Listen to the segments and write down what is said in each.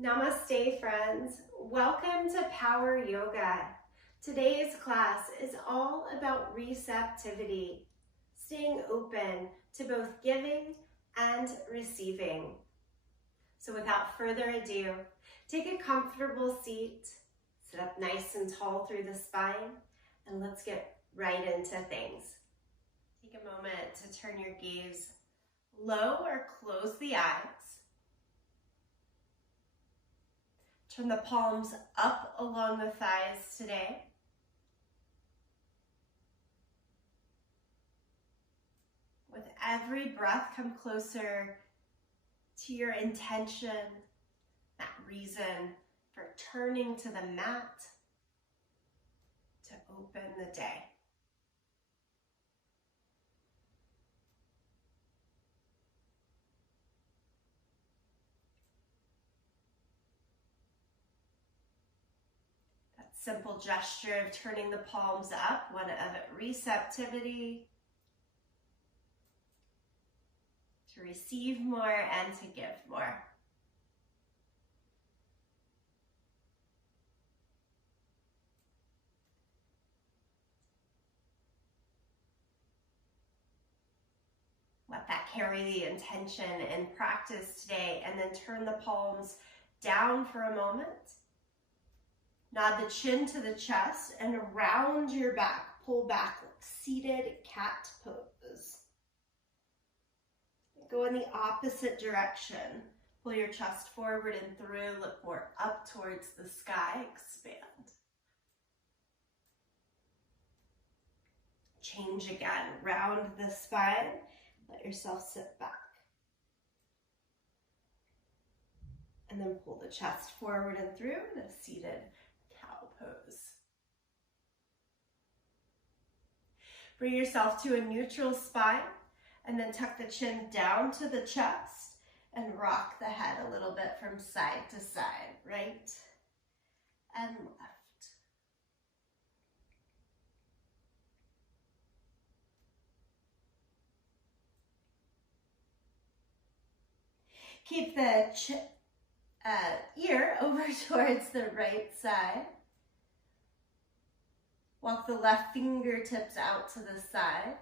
Namaste, friends. Welcome to Power Yoga. Today's class is all about receptivity, staying open to both giving and receiving. So without further ado, take a comfortable seat, sit up nice and tall through the spine, and let's get right into things. Take a moment to turn your gaze low or close the eyes. Turn the palms up along the thighs today. With every breath, come closer to your intention, that reason for turning to the mat to open the day. Simple gesture of turning the palms up, one of receptivity, to receive more and to give more. Let that carry the intention and practice today, and then turn the palms down for a moment. Nod the chin to the chest and around your back. Pull back like seated cat pose. Go in the opposite direction. Pull your chest forward and through. Look more up towards the sky. Expand. Change again. Round the spine. Let yourself sit back. And then pull the chest forward and through in a seated cow pose. Bring yourself to a neutral spine and then tuck the chin down to the chest and rock the head a little bit from side to side, right and left. Keep the ear over towards the right side. Walk the left fingertips out to the side.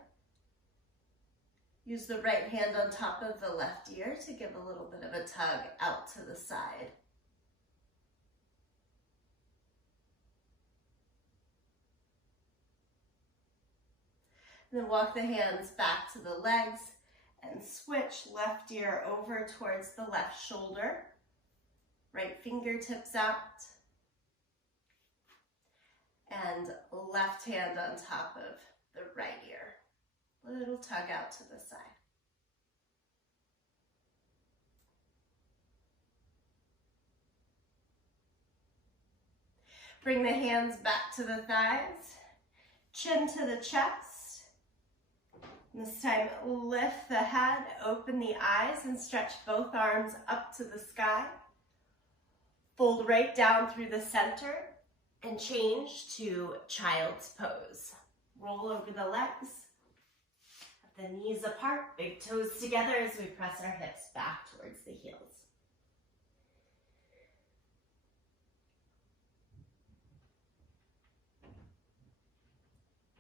Use the right hand on top of the left ear to give a little bit of a tug out to the side. And then walk the hands back to the legs and switch left ear over towards the left shoulder. Right fingertips out. And left hand on top of the right ear. Little tug out to the side. Bring the hands back to the thighs. Chin to the chest. And this time, lift the head, open the eyes, and stretch both arms up to the sky. Fold right down through the center and change to child's pose. Roll over the legs, the knees apart, big toes together as we press our hips back towards the heels.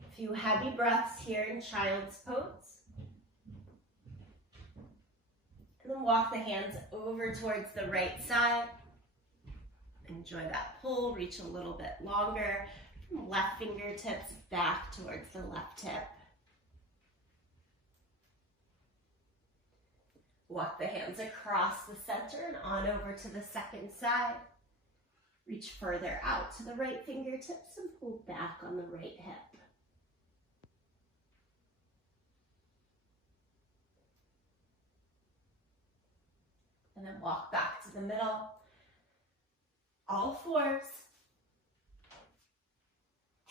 A few heavy breaths here in child's pose. And then walk the hands over towards the right side. Enjoy that pull, reach a little bit longer. Left fingertips back towards the left hip. Walk the hands across the center and on over to the second side. Reach further out to the right fingertips and pull back on the right hip. And then walk back to the middle. All fours,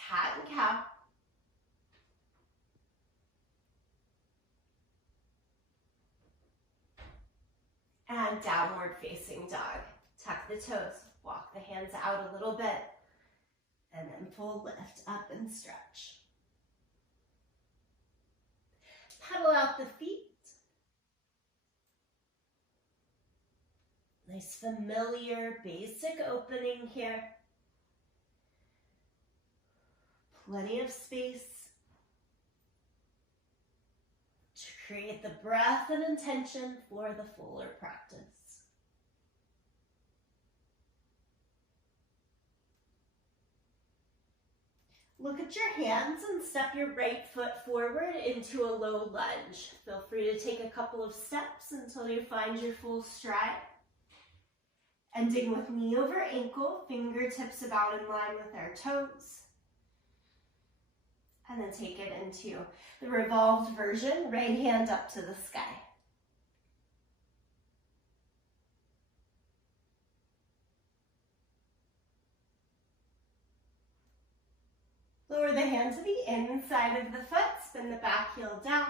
cat and cow. And downward facing dog. Tuck the toes, walk the hands out a little bit, and then full lift up and stretch. Pedal out the feet. Nice familiar basic opening here. Plenty of space to create the breath and intention for the fuller practice. Look at your hands and step your right foot forward into a low lunge. Feel free to take a couple of steps until you find your full stride. Ending with knee over ankle, fingertips about in line with our toes. And then take it into the revolved version, right hand up to the sky. Lower the hand to the inside of the foot, spin the back heel down.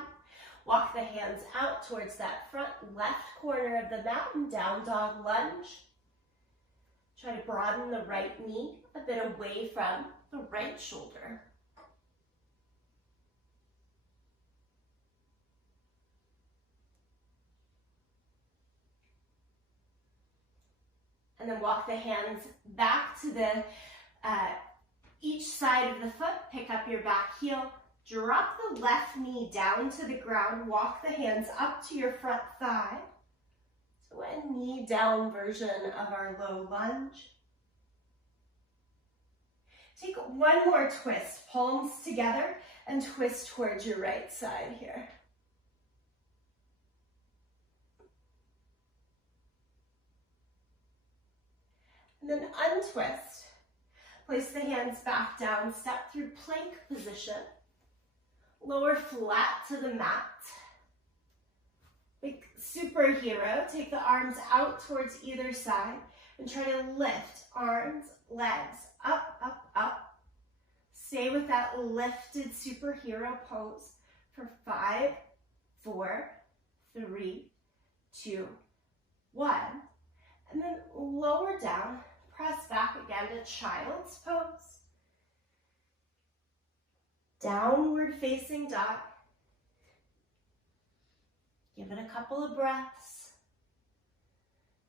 Walk the hands out towards that front left corner of the mat and down dog lunge. Try to broaden the right knee a bit away from the right shoulder. And then walk the hands back to the each side of the foot. Pick up your back heel. Drop the left knee down to the ground. Walk the hands up to your front thigh. So a knee down version of our low lunge. Take one more twist, palms together, and twist towards your right side here. And then untwist. Place the hands back down, step through plank position. Lower flat to the mat. Like superhero, take the arms out towards either side and try to lift arms, legs, up, up, up. Stay with that lifted superhero pose for 5, 4, 3, 2, 1. And then lower down, press back again to child's pose. Downward facing dog. Give it a couple of breaths.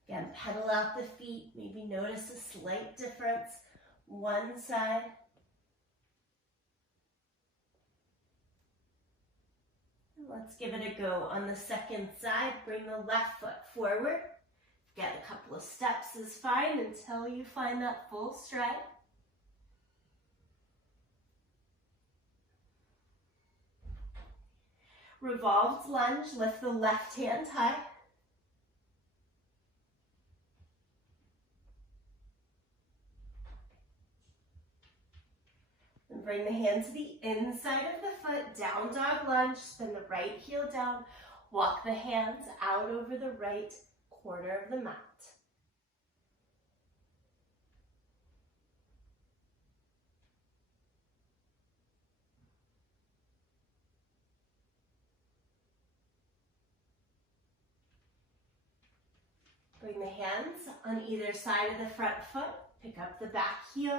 Again, pedal out the feet. Maybe notice a slight difference. One side. Let's give it a go on the second side. Bring the left foot forward. Get a couple of steps is fine until you find that full stride. Revolved lunge, lift the left hand high. And bring the hand to the inside of the foot, down dog lunge, spin the right heel down, walk the hands out over the right corner of the mat. Bring the hands on either side of the front foot, pick up the back heel,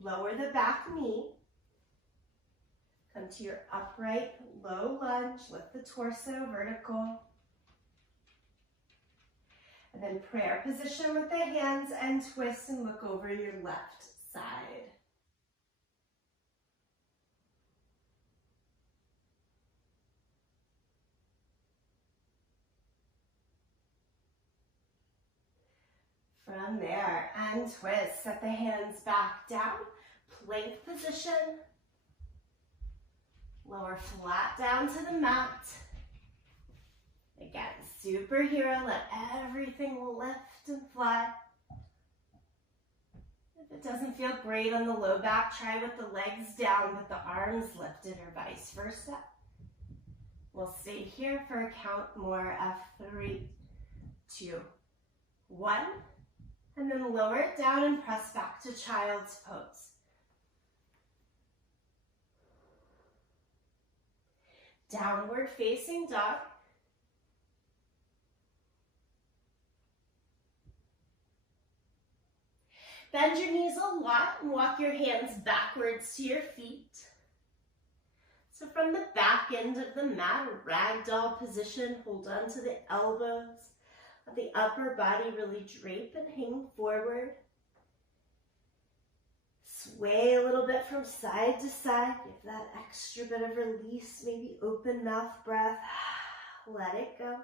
lower the back knee. Come to your upright low lunge, lift the torso vertical. And then prayer position with the hands and twist and look over your left side. From there, untwist, set the hands back down, plank position. Lower flat down to the mat. Again, superhero, let everything lift and fly. If it doesn't feel great on the low back, try with the legs down with the arms lifted or vice versa. We'll stay here for a count more of 3, 2, 1. And then lower it down and press back to child's pose. Downward facing dog. Bend your knees a lot and walk your hands backwards to your feet. So from the back end of the mat, ragdoll position, hold on to the elbows. Let the upper body really drape and hang forward. Sway a little bit from side to side. Give that extra bit of release, maybe open mouth breath. Let it go.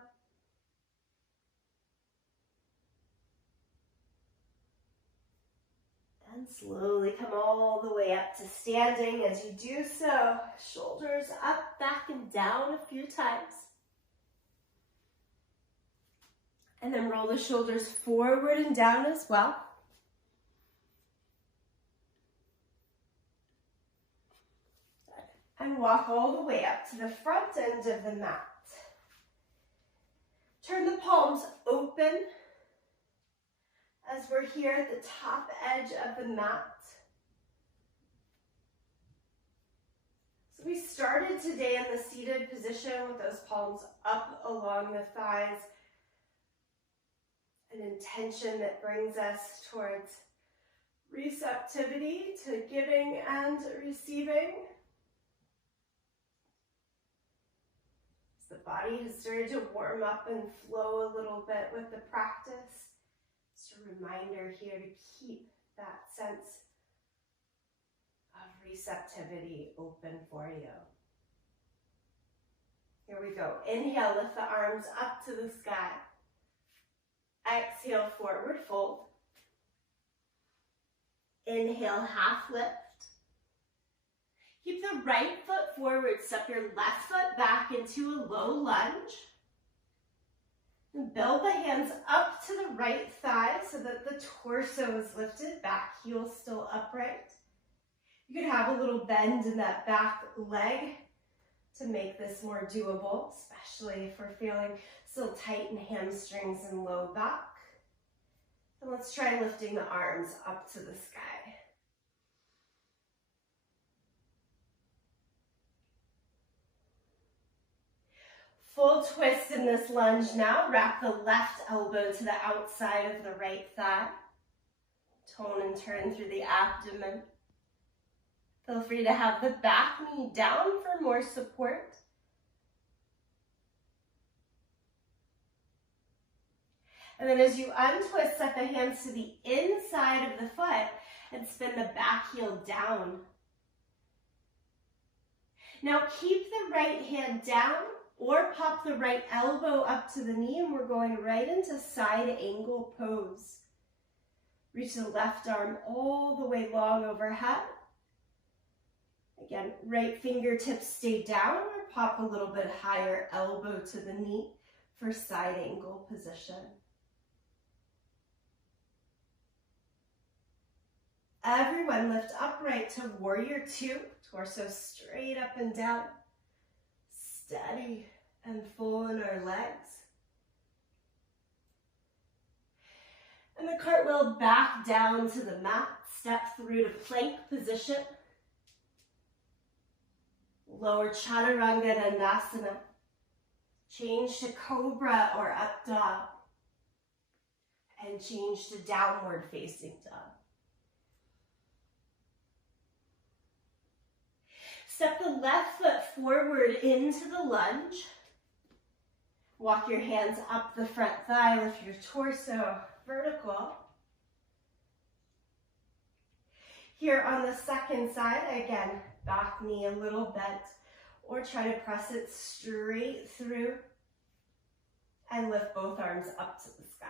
And slowly come all the way up to standing. As you do so, shoulders up, back, and down a few times. And then roll the shoulders forward and down as well. And walk all the way up to the front end of the mat. Turn the palms open as we're here at the top edge of the mat. So we started today in the seated position with those palms up along the thighs. An intention that brings us towards receptivity to giving and receiving. The body has started to warm up and flow a little bit with the practice. Just a reminder here to keep that sense of receptivity open for you. Here we go. Inhale, lift the arms up to the sky. Exhale, forward fold. Inhale, half lift. Keep the right foot forward, step your left foot back into a low lunge. And build the hands up to the right thigh so that the torso is lifted, back heel still upright. You could have a little bend in that back leg to make this more doable, especially if we're feeling still tight in hamstrings and low back. And let's try lifting the arms up to the sky. Full twist in this lunge now. Wrap the left elbow to the outside of the right thigh. Tone and turn through the abdomen. Feel free to have the back knee down for more support. And then as you untwist, set the hands to the inside of the foot and spin the back heel down. Now keep the right hand down or pop the right elbow up to the knee, and we're going right into side angle pose. Reach the left arm all the way long overhead. Again, right fingertips stay down or pop a little bit higher elbow to the knee for side angle position. Everyone lift upright to warrior two, torso straight up and down. Steady and full in our legs. And the cartwheel back down to the mat. Step through to plank position. Lower chaturanga dandasana. Change to cobra or up dog. And change to downward facing dog. Step the left foot forward into the lunge. Walk your hands up the front thigh, lift your torso vertical. Here on the second side, again, back knee a little bent, or try to press it straight through and lift both arms up to the sky.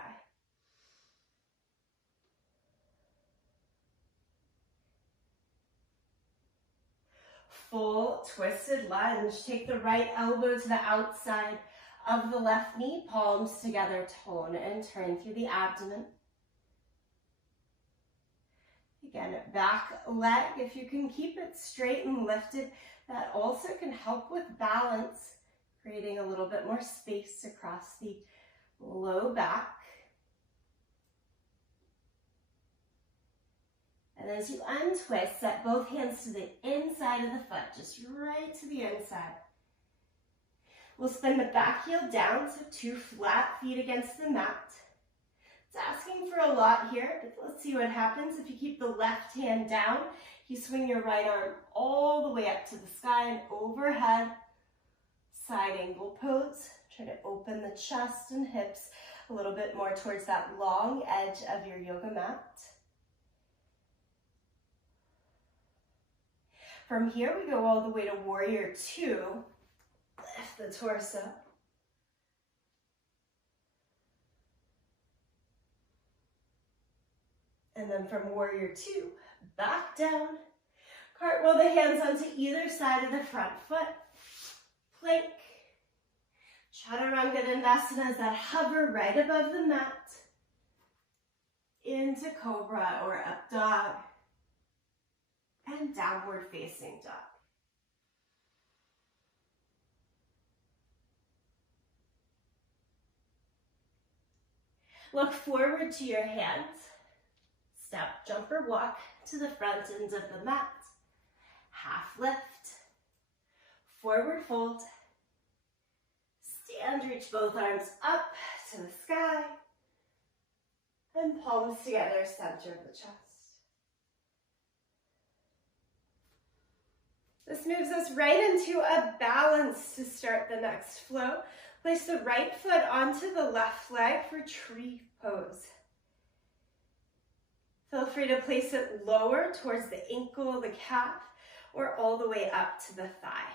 Full twisted lunge. Take the right elbow to the outside of the left knee, palms together, tone and turn through the abdomen. Again, back leg, if you can keep it straight and lifted, that also can help with balance, creating a little bit more space across the low back. And as you untwist, set both hands to the inside of the foot, just right to the inside. We'll spin the back heel down, so 2 flat feet against the mat. It's asking for a lot here, but let's see what happens. If you keep the left hand down, you swing your right arm all the way up to the sky and overhead. Side angle pose. Try to open the chest and hips. a little bit more towards that long edge of your yoga mat. From here, we go all the way to warrior two. Lift the torso. And then from warrior two, back down. Cartwheel the hands onto either side of the front foot. Plank. Chaturanga Dandasana is that hover right above the mat. Into cobra or up dog. And downward facing dog. Look forward to your hands. Step, jump, or walk to the front ends of the mat. Half lift. Forward fold. Stand, reach both arms up to the sky. And palms together, center of the chest. This moves us right into a balance to start the next flow. Place the right foot onto the left leg for tree pose. Feel free to place it lower towards the ankle, the calf, or all the way up to the thigh.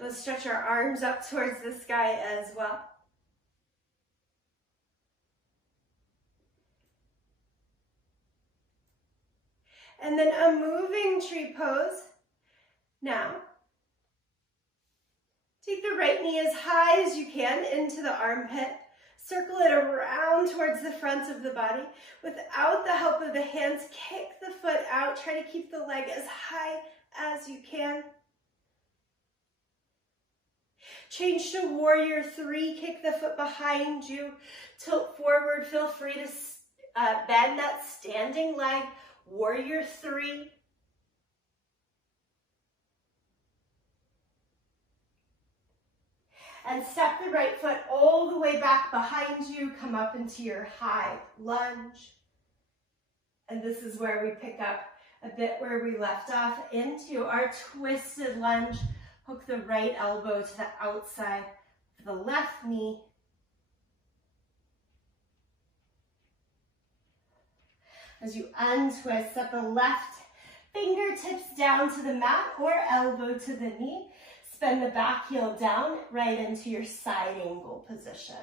Let's stretch our arms up towards the sky as well. And then a moving tree pose. Now, take the right knee as high as you can into the armpit. Circle it around towards the front of the body. Without the help of the hands, kick the foot out. Try to keep the leg as high as you can. Change to warrior three. Kick the foot behind you. Tilt forward. Feel free to bend that standing leg. Warrior three. And step the right foot all the way back behind you. Come up into your high lunge. And this is where we pick up a bit where we left off into our twisted lunge. Hook the right elbow to the outside of the left knee. As you untwist, set the left fingertips down to the mat or elbow to the knee. Spin the back heel down right into your side angle position.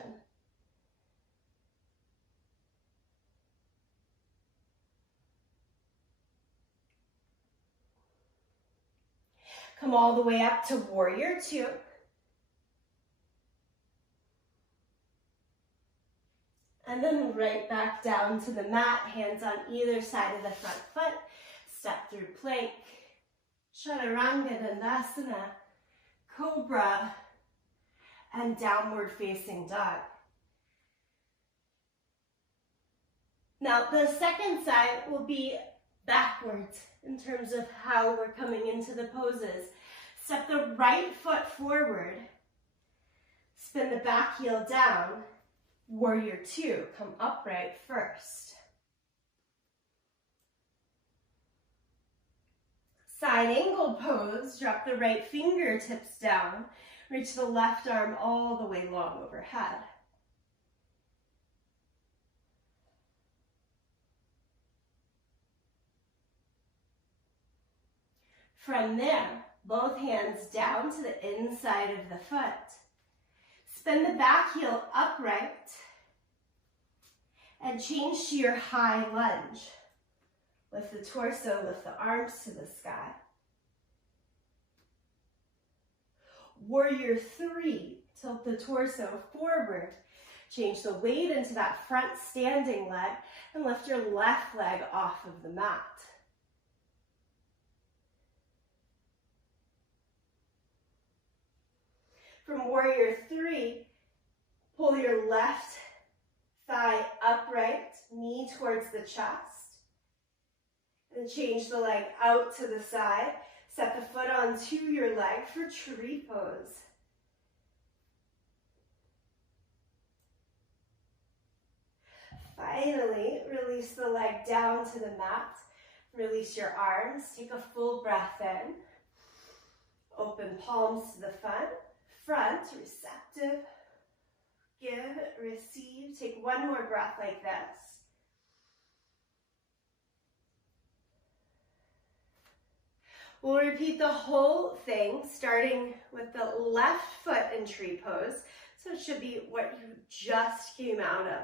Come all the way up to warrior two. And then right back down to the mat, hands on either side of the front foot. Step through plank, Chaturanga Dandasana, cobra, and downward facing dog. Now the second side will be backwards in terms of how we're coming into the poses. Step the right foot forward, spin the back heel down. Warrior two, come upright first. Side angle pose, drop the right fingertips down, reach the left arm all the way long overhead. From there, both hands down to the inside of the foot. Spin the back heel upright and change to your high lunge. Lift the torso, lift the arms to the sky. Warrior three, tilt the torso forward. Change the weight into that front standing leg and lift your left leg off of the mat. From warrior three, pull your left thigh upright, knee towards the chest. And change the leg out to the side. Set the foot onto your leg for tree pose. Finally, release the leg down to the mat. Release your arms. Take a full breath in. Open palms to the front, receptive. Give, receive. Take one more breath like this. We'll repeat the whole thing, starting with the left foot in tree pose. So it should be what you just came out of.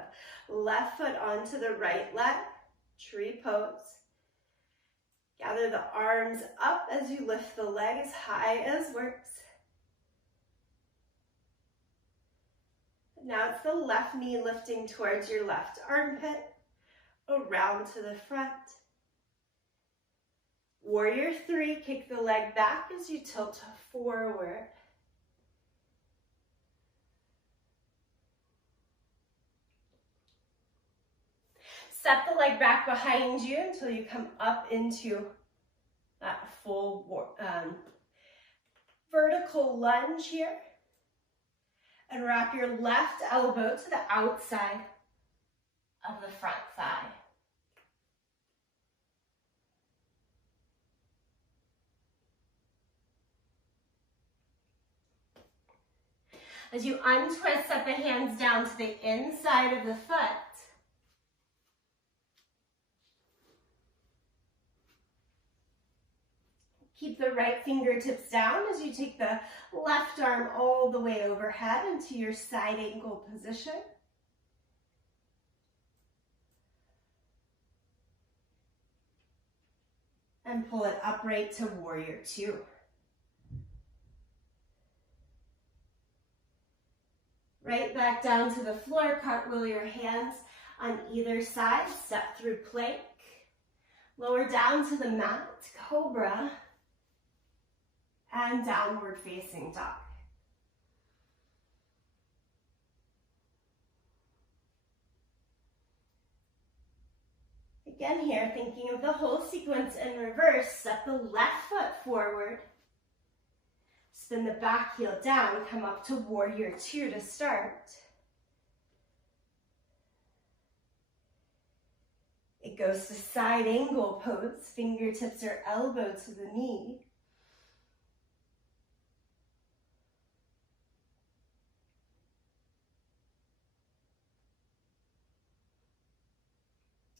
Left foot onto the right leg, tree pose. Gather the arms up as you lift the leg as high as works. Now it's the left knee lifting towards your left armpit, around to the front. Warrior 3, kick the leg back as you tilt forward. Step the leg back behind you until you come up into that full vertical lunge here. And wrap your left elbow to the outside of the front thigh. As you untwist, set the hands down to the inside of the foot. Keep the right fingertips down as you take the left arm all the way overhead into your side angle position. And pull it upright to warrior 2. Right back down to the floor, cartwheel your hands on either side, step through plank. Lower down to the mat, cobra. And downward facing dog. Again here, thinking of the whole sequence in reverse, step the left foot forward. Spin the back heel down, come up to warrior 2 to start. It goes to side angle pose, fingertips are elbow to the knee.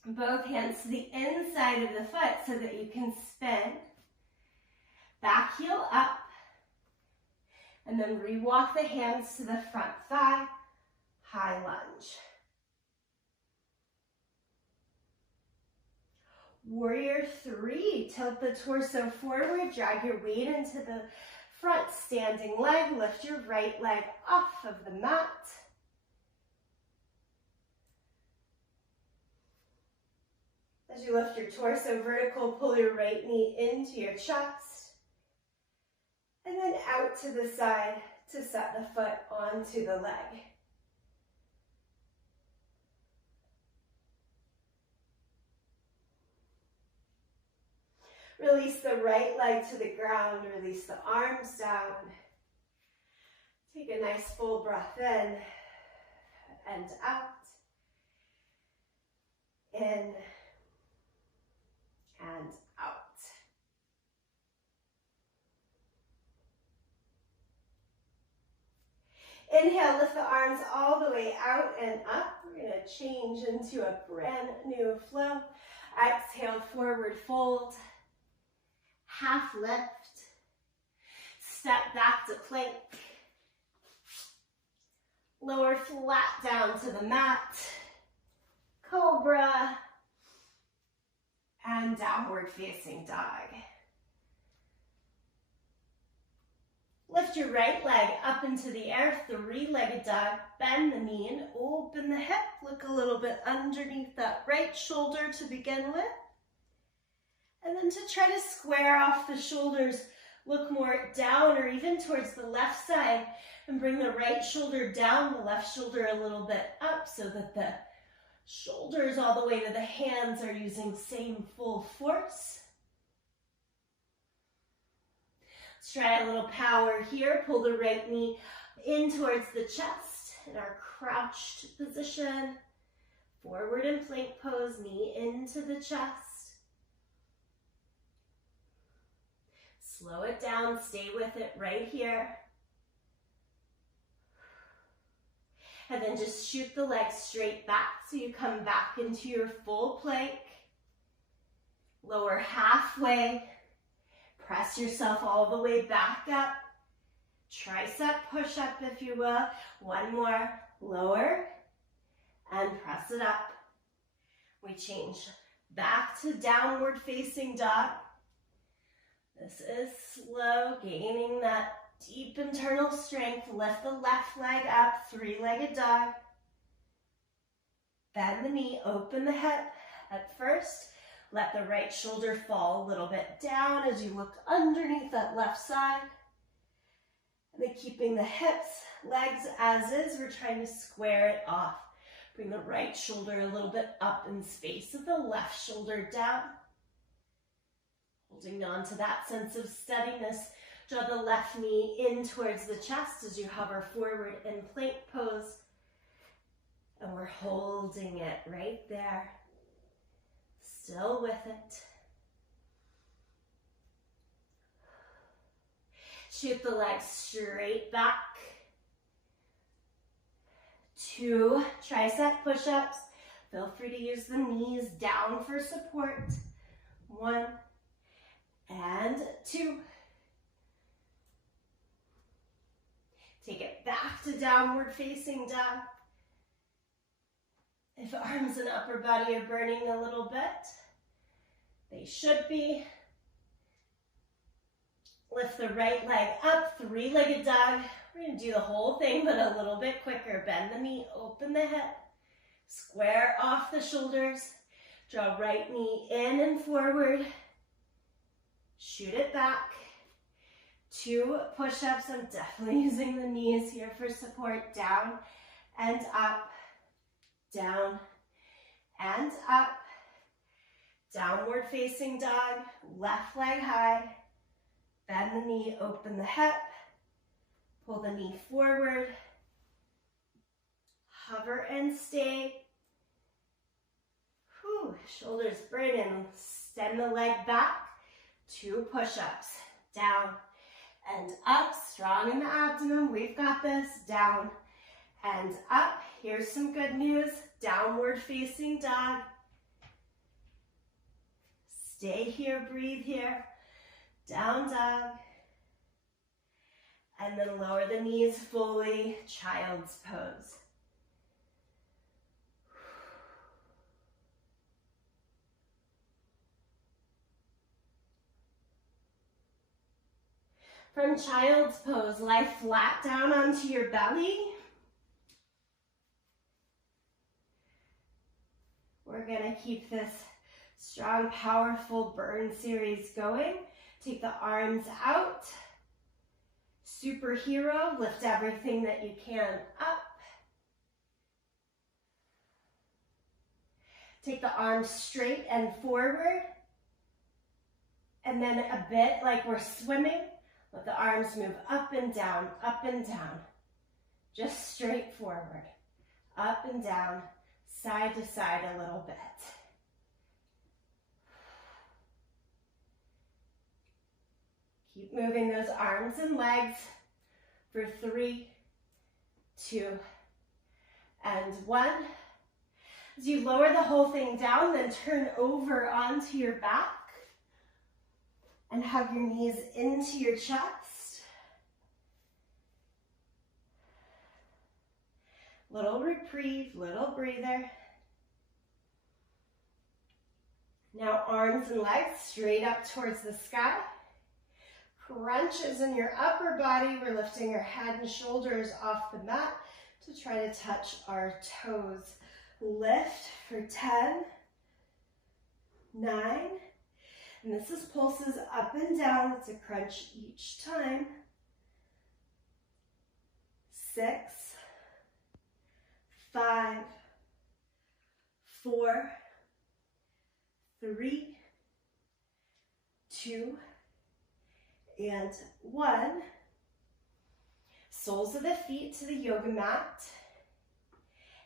Both hands to the inside of the foot so that you can spin. Back heel up. And then re-walk the hands to the front thigh. High lunge. Warrior 3. Tilt the torso forward. Drag your weight into the front standing leg. Lift your right leg off of the mat. As you lift your torso vertical, pull your right knee into your chest. And then out to the side to set the foot onto the leg. Release the right leg to the ground, release the arms down. Take a nice full breath in and out. In and out. Inhale, lift the arms all the way out and up. We're going to change into a brand new flow. Exhale, forward fold. Half lift. Step back to plank. Lower flat down to the mat. Cobra. And downward facing dog. Lift your right leg up into the air, 3-legged dog. Bend the knee and open the hip. Look a little bit underneath that right shoulder to begin with. And then to try to square off the shoulders, look more down or even towards the left side and bring the right shoulder down, the left shoulder a little bit up so that the shoulders all the way to the hands are using same full force. Let's try a little power here. Pull the right knee in towards the chest in our crouched position. Forward in plank pose, knee into the chest. Slow it down, stay with it right here. And then just shoot the legs straight back so you come back into your full plank. Lower halfway. Press yourself all the way back up. Tricep push-up, if you will. One more. Lower and press it up. We change back to downward facing dog. This is slow, gaining that deep internal strength. Lift the left leg up, three-legged dog. Bend the knee, open the hip. At first, let the right shoulder fall a little bit down as you look underneath that left side. And then keeping the hips, legs as is, we're trying to square it off. Bring the right shoulder a little bit up in space with the left shoulder down. Holding on to that sense of steadiness. Draw the left knee in towards the chest as you hover forward in plank pose. And we're holding it right there. Still with it. Shoot the legs straight back. 2 tricep push-ups. Feel free to use the knees down for support. 1 and 2. Take it back to downward facing dog. If arms and upper body are burning a little bit, they should be. Lift the right leg up, three-legged dog. We're going to do the whole thing, but a little bit quicker. Bend the knee, open the hip. Square off the shoulders. Draw right knee in and forward. Shoot it back. 2 push-ups. I'm definitely using the knees here for support. Down and up. Down and up. Downward facing dog. Left leg high. Bend the knee, open the hip. Pull the knee forward. Hover and stay. Whew, shoulders burning. Extend the leg back. 2 push-ups. Down and up. Strong in the abdomen. We've got this. Down and up. Here's some good news. Downward facing dog. Stay here, breathe here. Down dog. And then lower the knees fully, child's pose. From child's pose, lie flat down onto your belly. We're gonna keep this strong, powerful burn series going. Take the arms out. Superhero, lift everything that you can up. Take the arms straight and forward. And then a bit like we're swimming, let the arms move up and down, just straight forward, up and down, side to side a little bit. Keep moving those arms and legs for 3, 2, and 1. As you lower the whole thing down, then turn over onto your back and hug your knees into your chest. Little reprieve, little breather. Now arms and legs straight up towards the sky. Crunches in your upper body. We're lifting our head and shoulders off the mat to try to touch our toes. Lift for 10, 9, and this is pulses up and down. It's a crunch each time. 6, 5, 4, 3, 2, and 1. Soles of the feet to the yoga mat.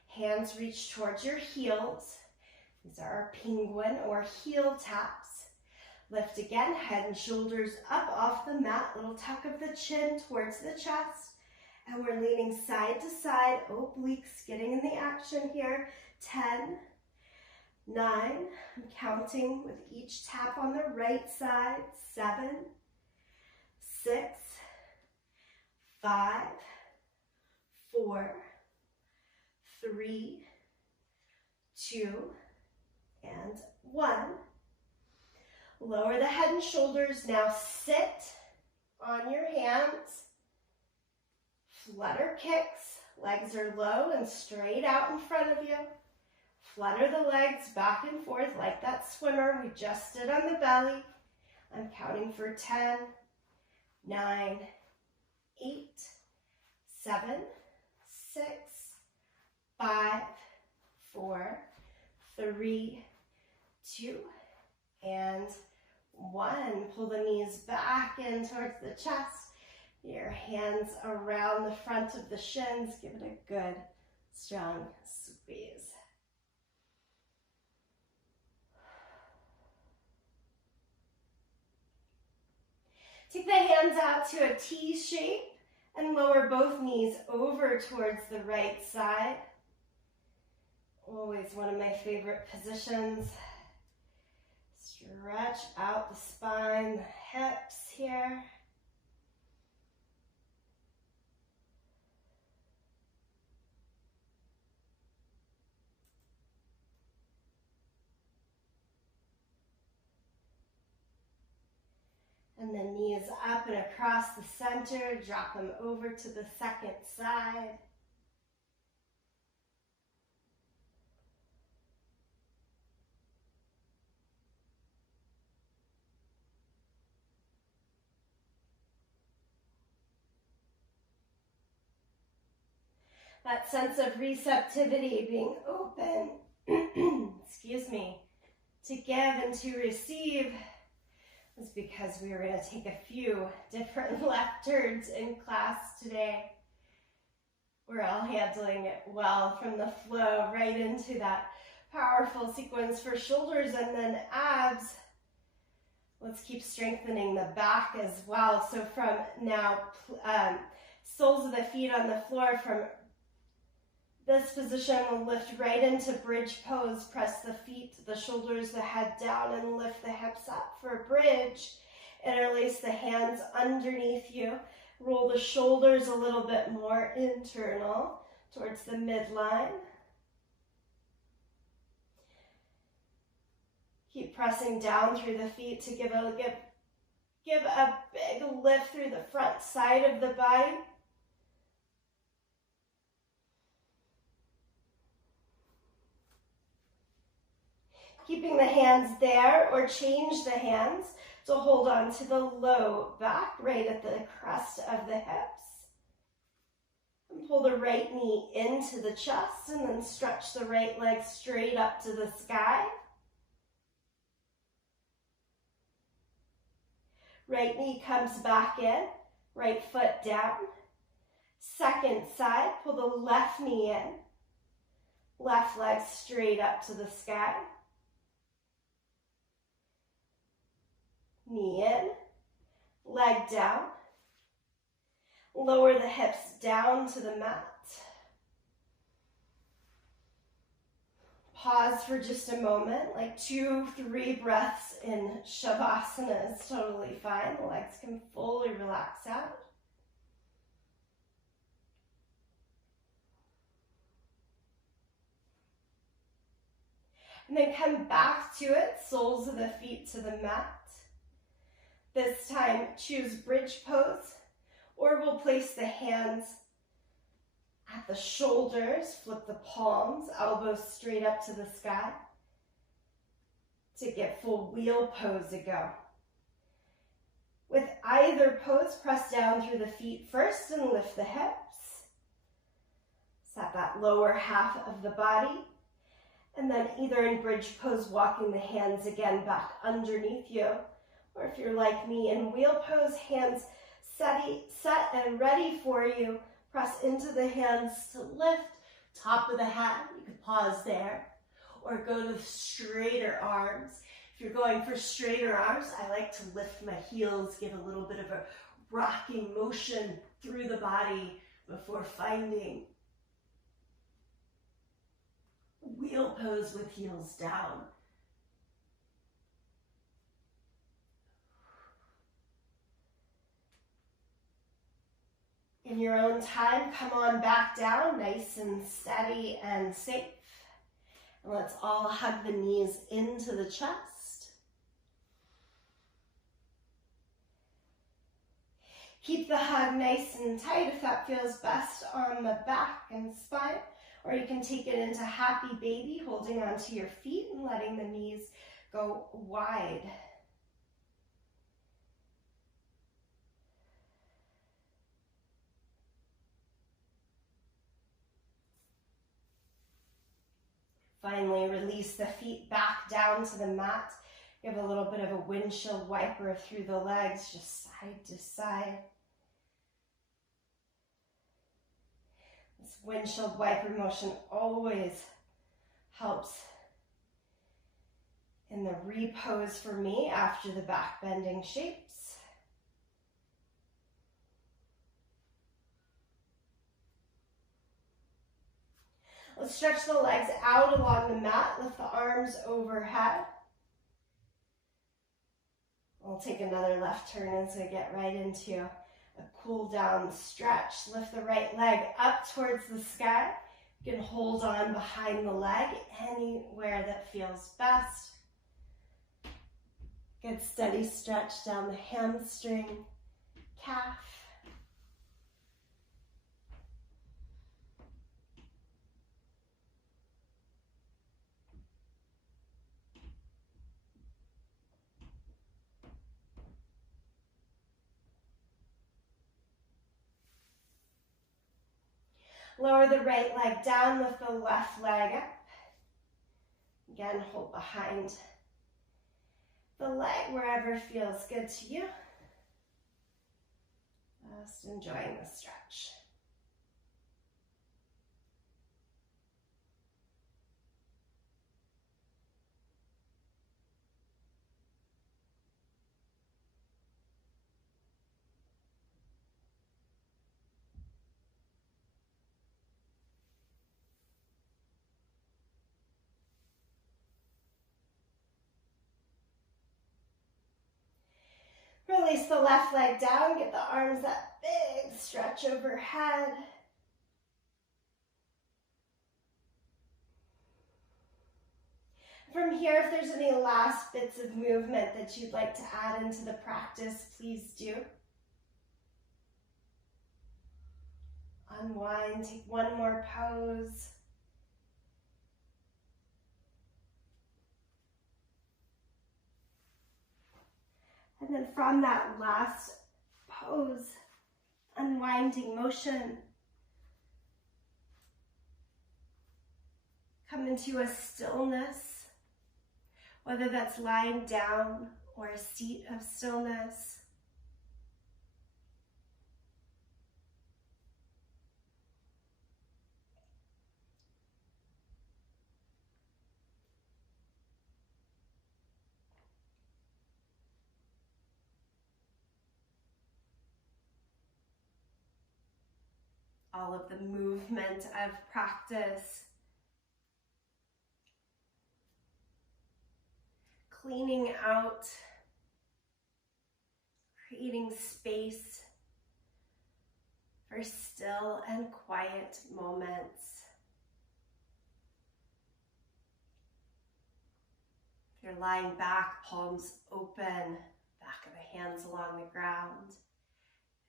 Hands reach towards your heels. These are our penguin or heel taps. Lift again, head and shoulders up off the mat, little tuck of the chin towards the chest. And we're leaning side to side, obliques getting in the action here. 10, 9, I'm counting with each tap on the right side. 7, 6, 5, 4, 3, 2, and 1. Lower the head and shoulders. Now sit on your hands. Flutter kicks. Legs are low and straight out in front of you. Flutter the legs back and forth like that swimmer we just did on the belly. I'm counting for 10, 9, 8, 7, 6, 5, 4, 3, 2, and 1. Pull the knees back in towards the chest. Your hands around the front of the shins. Give it a good, strong squeeze. Take the hands out to a T shape and lower both knees over towards the right side. Always one of my favorite positions. Stretch out the spine, the hips here. And then knees up and across the center, drop them over to the second side. That sense of receptivity, being open, excuse me, to give and to receive is because we are going to take a few different left turns in class today. We're all handling it well from the flow right into that powerful sequence for shoulders and then abs. Let's keep strengthening the back as well. So from now, soles of the feet on the floor. From this position, we'll lift right into bridge pose. Press the feet, the shoulders, the head down, and lift the hips up for a bridge. Interlace the hands underneath you. Roll the shoulders a little bit more internal towards the midline. Keep pressing down through the feet to give a big lift through the front side of the body. Keeping the hands there, or change the hands to hold on to the low back right at the crest of the hips. And pull the right knee into the chest and then stretch the right leg straight up to the sky. Right knee comes back in, right foot down. Second side, pull the left knee in. Left leg straight up to the sky. Knee in, leg down. Lower the hips down to the mat. Pause for just a moment, like 2-3 breaths in Shavasana is totally fine. The legs can fully relax out. And then come back to it, soles of the feet to the mat. This time, choose bridge pose, or we'll place the hands at the shoulders, flip the palms, elbows straight up to the sky to get full wheel pose a go. With either pose, press down through the feet first and lift the hips. Set that lower half of the body. And then either in bridge pose, walking the hands again back underneath you, or if you're like me in wheel pose, hands set and ready for you. Press into the hands to lift, top of the head. You could pause there, or go to straighter arms. If you're going for straighter arms, I like to lift my heels, give a little bit of a rocking motion through the body before finding wheel pose with heels down. In your own time, come on back down, nice and steady and safe. And let's all hug the knees into the chest. Keep the hug nice and tight if that feels best on the back and spine. Or you can take it into happy baby, holding onto your feet and letting the knees go wide. Finally, release the feet back down to the mat. Give a little bit of a windshield wiper through the legs, just side to side. This windshield wiper motion always helps in the repose for me after the back bending shapes. Let's stretch the legs out along the mat, lift the arms overhead. We'll take another left turn as I get right into a cool down stretch. Lift the right leg up towards the sky. You can hold on behind the leg anywhere that feels best. Good steady stretch down the hamstring, calf. Lower the right leg down with the left leg up. Again, hold behind the leg wherever feels good to you. Just enjoying the stretch. Release the left leg down, get the arms that big stretch overhead. From here, if there's any last bits of movement that you'd like to add into the practice, please do. Unwind, take one more pose. And then from that last pose, unwinding motion, come into a stillness, whether that's lying down or a seat of stillness. All of the movement of practice, cleaning out, creating space for still and quiet moments. If you're lying back, palms open, back of the hands along the ground.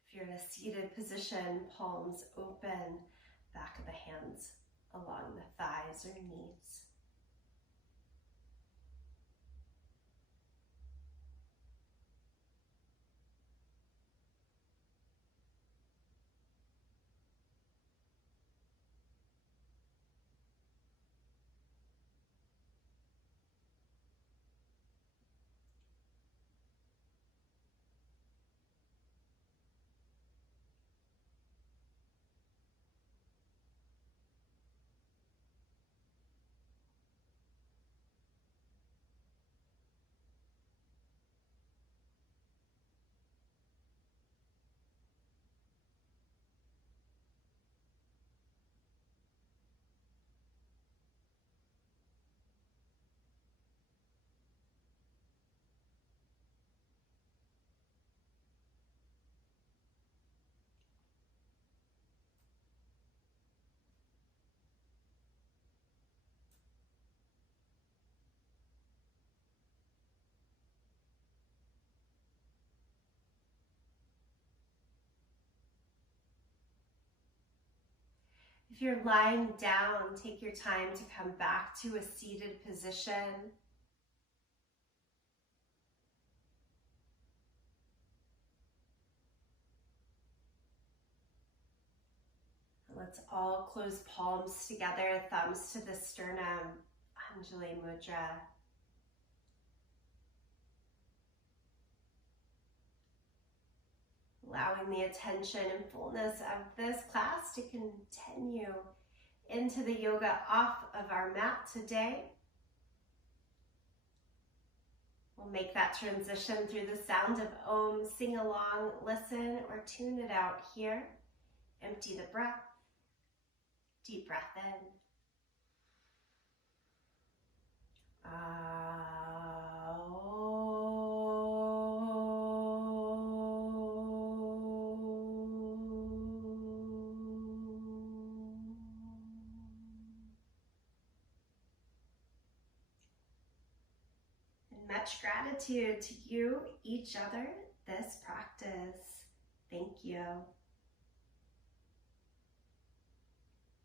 If you're in a seated position, palms open, back of the hands along the thighs or knees. If you're lying down, take your time to come back to a seated position. Let's all close palms together, thumbs to the sternum, Anjali Mudra. Allowing the attention and fullness of this class to continue into the yoga off of our mat today. We'll make that transition through the sound of Om, sing along, listen, or tune it out here. Empty the breath. Deep breath in. And much gratitude to you, each other, this practice. Thank you.